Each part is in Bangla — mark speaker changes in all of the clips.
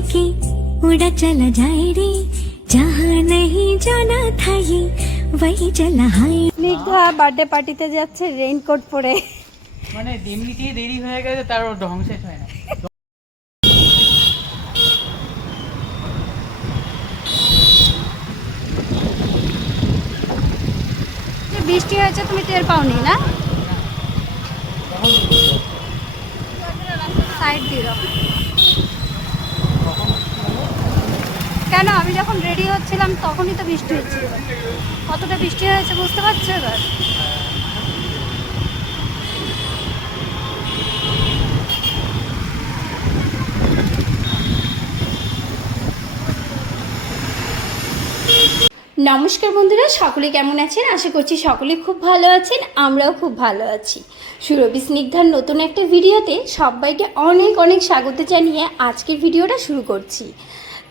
Speaker 1: तो पंख लेके उड़ा चला जाए रे जहाँ नहीं जाना था ये वही चला हाय
Speaker 2: স্নিগ্ধা বার্থডে পার্টিতে যাচ্ছে রেইনকোট পরে
Speaker 3: মানে এমনিতেই দেরি হয়ে গেছে তার ঢং শেষ হয় না
Speaker 2: যে বৃষ্টি হয়েছে তুমি টের পাওনি না সাইড দিয়ে কেন? আমি যখন রেডি হচ্ছিলাম, তখনই তো বৃষ্টি হচ্ছিল। কতটা বৃষ্টি হয়েছে বুঝতে পারছ এবার? নমস্কার বন্ধুরা, সকলে কেমন আছেন? আশা করছি সকলে খুব ভালো আছেন, আমরাও খুব ভালো আছি। সুরভি স্নিগ্ধার নতুন একটা ভিডিওতে সবাইকে অনেক অনেক স্বাগত জানিয়ে আজকের ভিডিওটা শুরু করছি।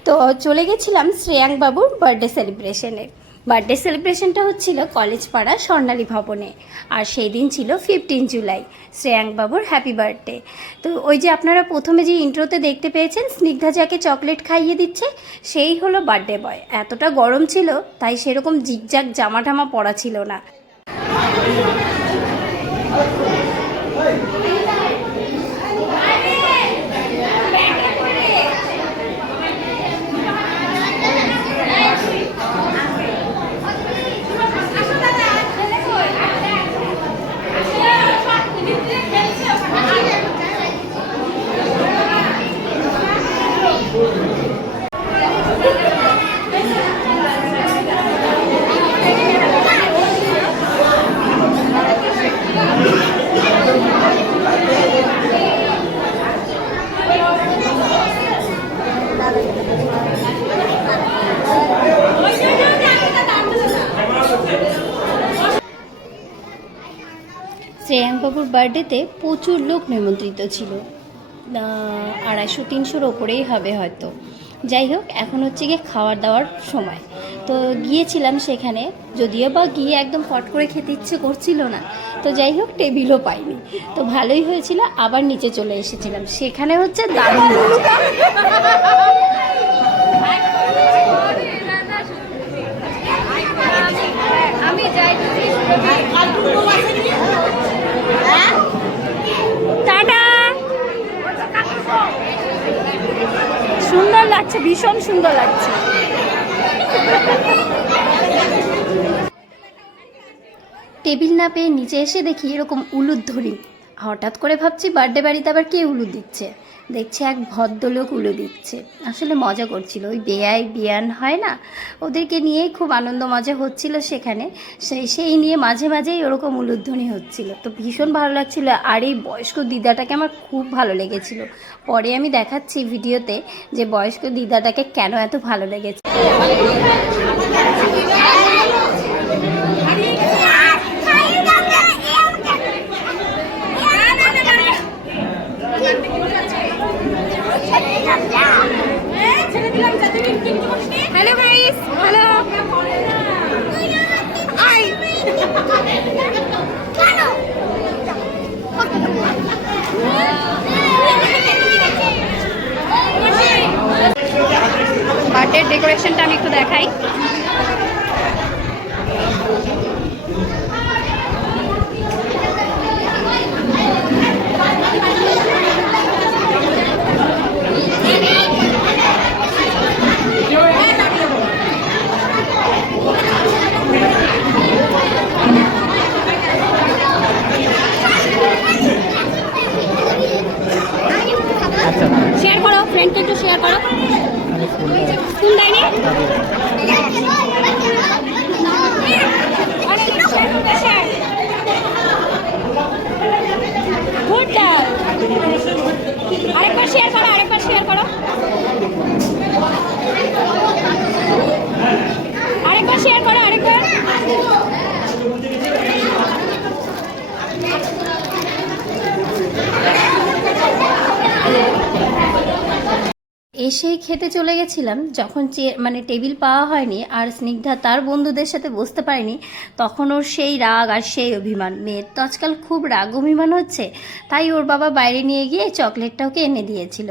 Speaker 2: তো চলে গেছিলাম শ্রেয়াং বাবুর বার্থডে সেলিব্রেশনে বার্থডে সেলিব্রেশনটা হচ্ছিল কলেজ পাড়া স্বর্ণালী ভবনে, আর সেই দিন ছিল ফিফটিন জুলাই শ্রেয়াঙ্ক বাবুর হ্যাপি বার্থডে তো ওই যে আপনারা প্রথমে যে ইন্ট্রোতে দেখতে পেয়েছেন, স্নিগ্ধা যাকে চকলেট খাইয়ে দিচ্ছে, সেই হলো বার্থডে বয় এতটা গরম ছিল, তাই সেরকম জিগজাগ জামা টামা পরা ছিল না। শ্রেয়াঙ্কবাবুর বার্থডেতে প্রচুর লোক নিমন্ত্রিত ছিল। আড়াইশো তিনশোর ওপরেই হবে হয়তো। যাই হোক এখন হচ্ছে গিয়ে খাওয়ার দাওয়ার সময়। তো গিয়েছিলাম সেখানে যদিও বা গিয়ে একদম ফট করে খেতে ইচ্ছে করছিল না। তো যাই হোক টেবিলও পাইনি। তো ভালোই হয়েছিল আবার নিচে চলে এসেছিলাম। সেখানে হচ্ছে দারুণ আমি যাই। টাটা। সুন্দর লাগছে, ভীষণ সুন্দর লাগছে। টেবিল না পেয়ে নিচে এসে দেখি এরকম উলুদ ধরি হঠাৎ করে ভাবছি বার্থডে বাড়িতে আবার কে উলুদ দিচ্ছে? দেখছি এক ভদ্রলোক উলু দিচ্ছে। আসলে মজা করছিল। ওই বেয়াই বিয়ান হয় না? ওদেরকে নিয়েই খুব আনন্দ মজা হচ্ছিল সেখানে। সেই সেই নিয়ে মাঝে মাঝেই ওরকম উলুধ্বনি হচ্ছিল। তো ভীষণ ভালো লাগছিল। আর এই বয়স্ক দিদাটাকে আমার খুব ভালো লেগেছিল। পরে আমি দেখাচ্ছি ভিডিওতে যে বয়স্ক দিদাটাকে কেন এত ভালো লেগেছে। বার্থডে ডেকোরেশনটা আমি একটু দেখাই শেয়ার করো ফ্রেন্ডকে একটু শেয়ার করো। কোন লাইনে আরেকবার শেয়ার করো আরেকবার শেয়ার করো আরেকবার শেয়ার করো আরেকবার এসেই খেতে চলে গেছিলাম। যখন মানে টেবিল পাওয়া হয়নি আর স্নিগ্ধা তার বন্ধুদের সাথে বসতে পারেনি, তখন ওর সেই রাগ আর সেই অভিমান। মেয়ের তো আজকাল খুব রাগ অভিমান হচ্ছে, তাই ওর বাবা বাইরে নিয়ে গিয়ে চকলেটটা ওকে এনে দিয়েছিল।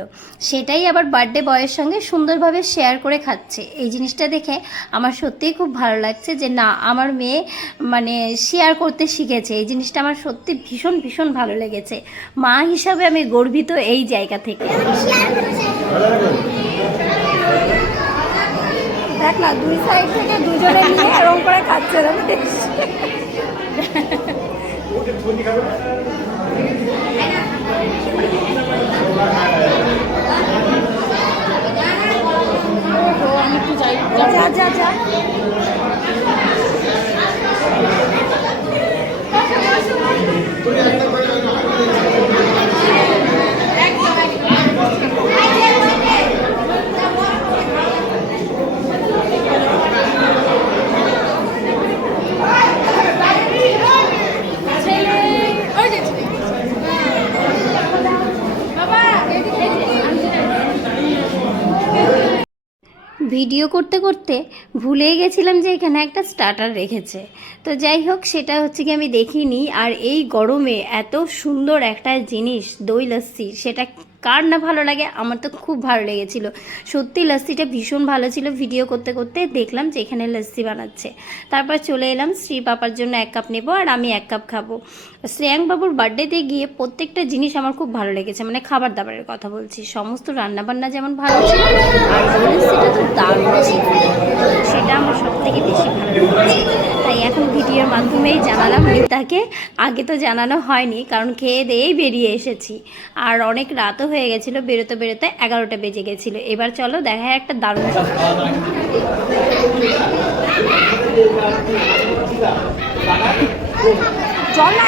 Speaker 2: সেটাই আবার বার্থডে বয়ের সঙ্গে সুন্দরভাবে শেয়ার করে খাচ্ছে। এই জিনিসটা দেখে আমার সত্যিই খুব ভালো লাগছে যে, না, আমার মেয়ে মানে শেয়ার করতে শিখেছে। এই জিনিসটা আমার সত্যি ভীষণ ভীষণ ভালো লেগেছে। মা হিসাবে আমি গর্বিত এই জায়গা থেকে। দেখ না দুই সাইড থেকে দুজনে নিয়ে এরকম করে খাচ্ছে
Speaker 3: আমি একটু যাই
Speaker 2: যা যা যা ভিডিও করতে করতে ভুলেই গেছিলাম যে এখানে একটা স্টার্টার রেখেছে। তো যাই হোক, সেটা হচ্ছে কি আমি দেখিনি। আর এই গরমে এত সুন্দর একটা জিনিস, দই লস্যি, সেটা কার না ভালো লাগে? আমার তো খুব ভালো লেগেছিল। সত্যি লস্যিটা ভীষণ ভালো ছিল ভিডিও করতে করতে। দেখলাম যে এখানে লস্যি বানাচ্ছে। তারপর চলে এলাম শ্রী পাপার জন্য এক কাপ নেব আর আমি এক কাপ খাব। শ্রেয়াং বাবুর বার্থডেতে গিয়ে প্রত্যেকটা জিনিস আমার খুব ভালো লেগেছে। মানে খাবার দাবারের কথা বলছি। সমস্ত রান্নাবান্না যেমন ভালো ছিল, আর লস্যিটা তো দারুণ ছিল। সেটা আমার সব থেকে বেশি ভালো লেগেছে। তাই এখন ভিডিওর মাধ্যমেই জানালাম মিতাকে আগে তো জানানো হয়নি কারণ খেয়ে দিয়েই বেরিয়ে এসেছি। আর অনেক রাতও হয়ে গেছিল বেরোতে বেরোতে এগারোটা বেজে গেছিল। এবার চলো দেখা একটা দারুণ জল না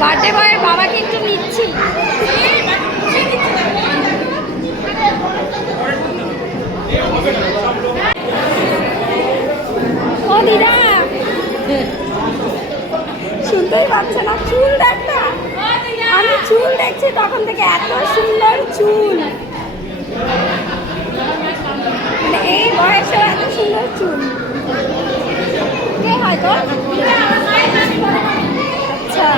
Speaker 2: বার্থডে বয়ের বাবাকে একটু নিচ্ছি। ও দিদা। শুনতেই পাচ্ছে না, চুল দেখ না আমি চুল দেখছি তখন থেকে এত সুন্দর চুল। মানে এই বয়সে সুন্দর চুল কে হয়তো আচ্ছা।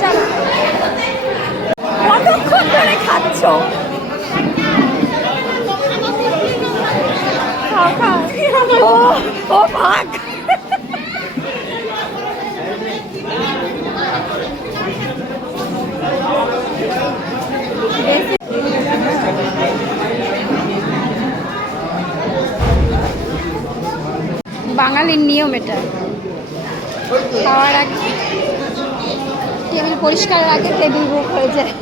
Speaker 2: চলো কতক্ষণ ধরে খাচ্ছ? ভাগ বাঙালির নিয়ম এটা। খাওয়ার আগে টেবিল পরিষ্কার আগে টেবিল বুক হয়ে যায়।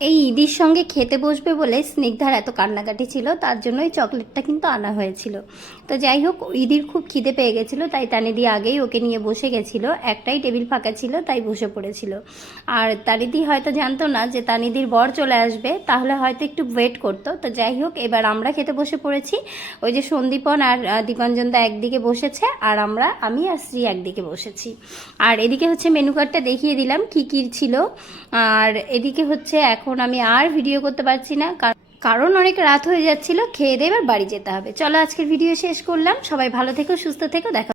Speaker 2: এই ইদির সঙ্গে খেতে বসবে বলে স্নিগ্ধার এত কান্নাকাটি ছিল তার জন্য জন্যই চকলেটটা কিন্তু আনা হয়েছিল। তো যাই হোক ইদির খুব খিদে পেয়ে গেছিল তাই তানিদি আগেই ওকে নিয়ে বসে গেছিল। একটাই টেবিল ফাঁকা ছিল তাই বসে পড়েছিল। আর তানিদি হয়তো জানতো না যে তানিদির বর চলে আসবে তাহলে হয়তো একটু ওয়েট করতো। তো যাই হোক এবার আমরা খেতে বসে পড়েছি। ওই যে সন্দীপন আর আহ, দীপাঞ্জন দা একদিকে বসেছে আর আমরা আমি আর শ্রী একদিকে বসেছি। আর এদিকে হচ্ছে মেনু কার্ডটা দেখিয়ে দিলাম কী কী ছিল। আর এদিকে হচ্ছে এখন আমি আর ভিডিও করতে পারছি না, কার- কারণ অনেক রাত হয়ে যাচ্ছিল, খেয়ে দিয়ে এবার বাড়ি যেতে হবে। চলো আজকের ভিডিও শেষ করলাম। সবাই ভালো থেকো, সুস্থ থেকো, দেখা